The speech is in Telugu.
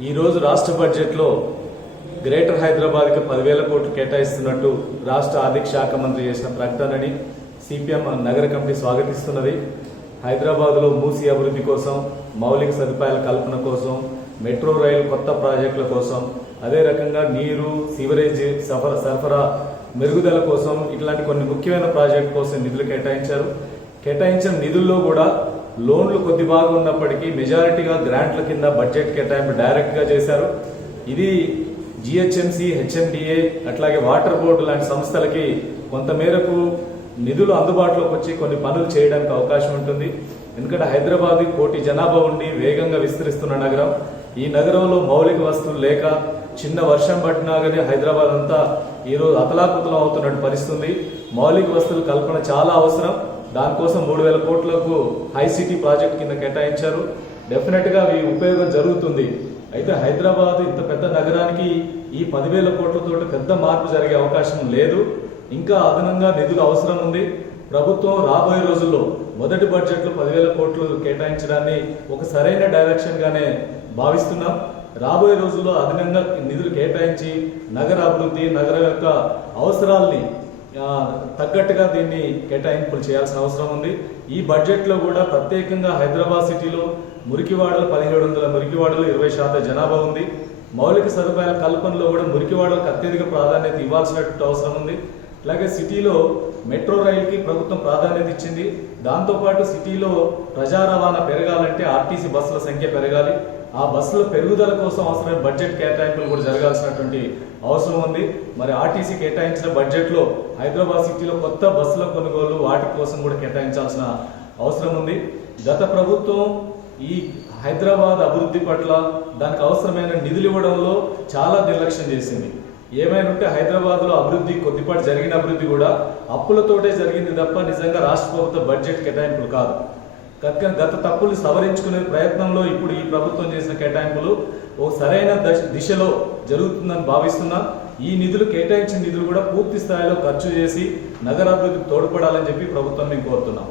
ఈరోజు రాష్ట్ర బడ్జెట్లో గ్రేటర్ హైదరాబాద్కి 10,000 కోట్లు కేటాయిస్తున్నట్టు రాష్ట్ర ఆర్థిక శాఖ మంత్రి చేసిన ప్రకటనని సిపిఎం నగర కమిటీ స్వాగతిస్తున్నది. హైదరాబాద్లో మూసీ అభివృద్ధి కోసం, మౌలిక సదుపాయాల కల్పన కోసం, మెట్రో రైలు కొత్త ప్రాజెక్టుల కోసం, అదే రకంగా నీరు, సివరేజ్ సరఫరా మెరుగుదల కోసం ఇట్లాంటి కొన్ని ముఖ్యమైన ప్రాజెక్టు కోసం నిధులు కేటాయించారు. కేటాయించిన నిధుల్లో కూడా లోన్లు కొద్ది భాగం ఉన్నప్పటికీ మెజారిటీగా గ్రాంట్ల కింద బడ్జెట్ కేటాయింపు డైరెక్ట్ గా చేశారు. ఇది జిహెచ్ఎంసీ, హెచ్ఎండిఏ అట్లాగే వాటర్ బోర్డు లాంటి సంస్థలకి కొంతమేరకు నిధులు అందుబాటులోకి వచ్చి కొన్ని పనులు చేయడానికి అవకాశం ఉంటుంది. ఎందుకంటే హైదరాబాద్ 1 కోటి జనాభా ఉండి వేగంగా విస్తరిస్తున్న నగరం. ఈ నగరంలో మౌలిక వస్తువులు లేక చిన్న వర్షం పట్టినా కానీ హైదరాబాద్ అంతా ఈరోజు అతలాకుతలం అవుతున్నట్టు పరిస్థితుంది. మౌలిక వస్తువుల కల్పన చాలా అవసరం. దానికోసం 3,000 కోట్లకు హై సిటీ ప్రాజెక్ట్ కింద కేటాయించారు. డెఫినెట్ గా ఈ ఉపయోగం జరుగుతుంది. అయితే హైదరాబాద్ ఇంత పెద్ద నగరానికి ఈ 10,000 కోట్లతో పెద్ద మార్పు జరిగే అవకాశం లేదు. ఇంకా అదనంగా నిధులు అవసరం ఉంది. ప్రభుత్వం రాబోయే రోజుల్లో మొదటి బడ్జెట్ లో 10,000 కోట్లు కేటాయించడాన్ని ఒక సరైన డైరెక్షన్ గానే భావిస్తున్నాం. రాబోయే రోజుల్లో అదనంగా నిధులు కేటాయించి నగర అభివృద్ధి, నగరం యొక్క అవసరాల్ని తగ్గట్టుగా దీన్ని కేటాయింపులు చేయాల్సిన అవసరం ఉంది. ఈ బడ్జెట్ లో కూడా ప్రత్యేకంగా హైదరాబాద్ సిటీలో మురికివాడలు 1,700 మురికివాడలు 20% జనాభా ఉంది. మౌలిక సదుపాయాల కల్పనలో కూడా మురికివాడలకు అత్యధిక ప్రాధాన్యత ఇవ్వాల్సినట్టు అవసరం ఉంది. అలాగే సిటీలో మెట్రో రైలుకి ప్రభుత్వం ప్రాధాన్యత ఇచ్చింది. దాంతోపాటు సిటీలో ప్రజా రవాణా పెరగాలంటే ఆర్టీసీ బస్సుల సంఖ్య పెరగాలి. ఆ బస్సుల పెరుగుదల కోసం అవసరమైన బడ్జెట్ కేటాయింపులు కూడా జరగాల్సినటువంటి అవసరం ఉంది. మరి ఆర్టీసీ కేటాయించిన బడ్జెట్ లో హైదరాబాద్ సిటీలో కొత్త బస్సుల కొనుగోలు వాటి కోసం కూడా కేటాయించాల్సిన అవసరం ఉంది. గత ప్రభుత్వం ఈ హైదరాబాద్ అభివృద్ధి పట్ల దానికి అవసరమైన నిధులు ఇవ్వడంలో చాలా నిర్లక్ష్యం చేసింది. ఏమైనా ఉంటే హైదరాబాద్ లో అభివృద్ధి కొద్దిపాటి జరిగిన అభివృద్ధి కూడా అప్పులతోటే జరిగింది తప్ప నిజంగా రాష్ట్ర ప్రభుత్వ బడ్జెట్ కేటాయింపులు కాదు. గత తప్పులు సవరించుకునే ప్రయత్నంలో ఇప్పుడు ఈ ప్రభుత్వం చేసిన కేటాయింపులు ఓ సరైన దిశలో జరుగుతుందని భావిస్తున్నాం. ఈ నిధులు కేటాయించిన నిధులు కూడా పూర్తి స్థాయిలో ఖర్చు చేసి నగరాభివృద్ధికి తోడ్పడాలని చెప్పి ప్రభుత్వం మేము కోరుతున్నాం.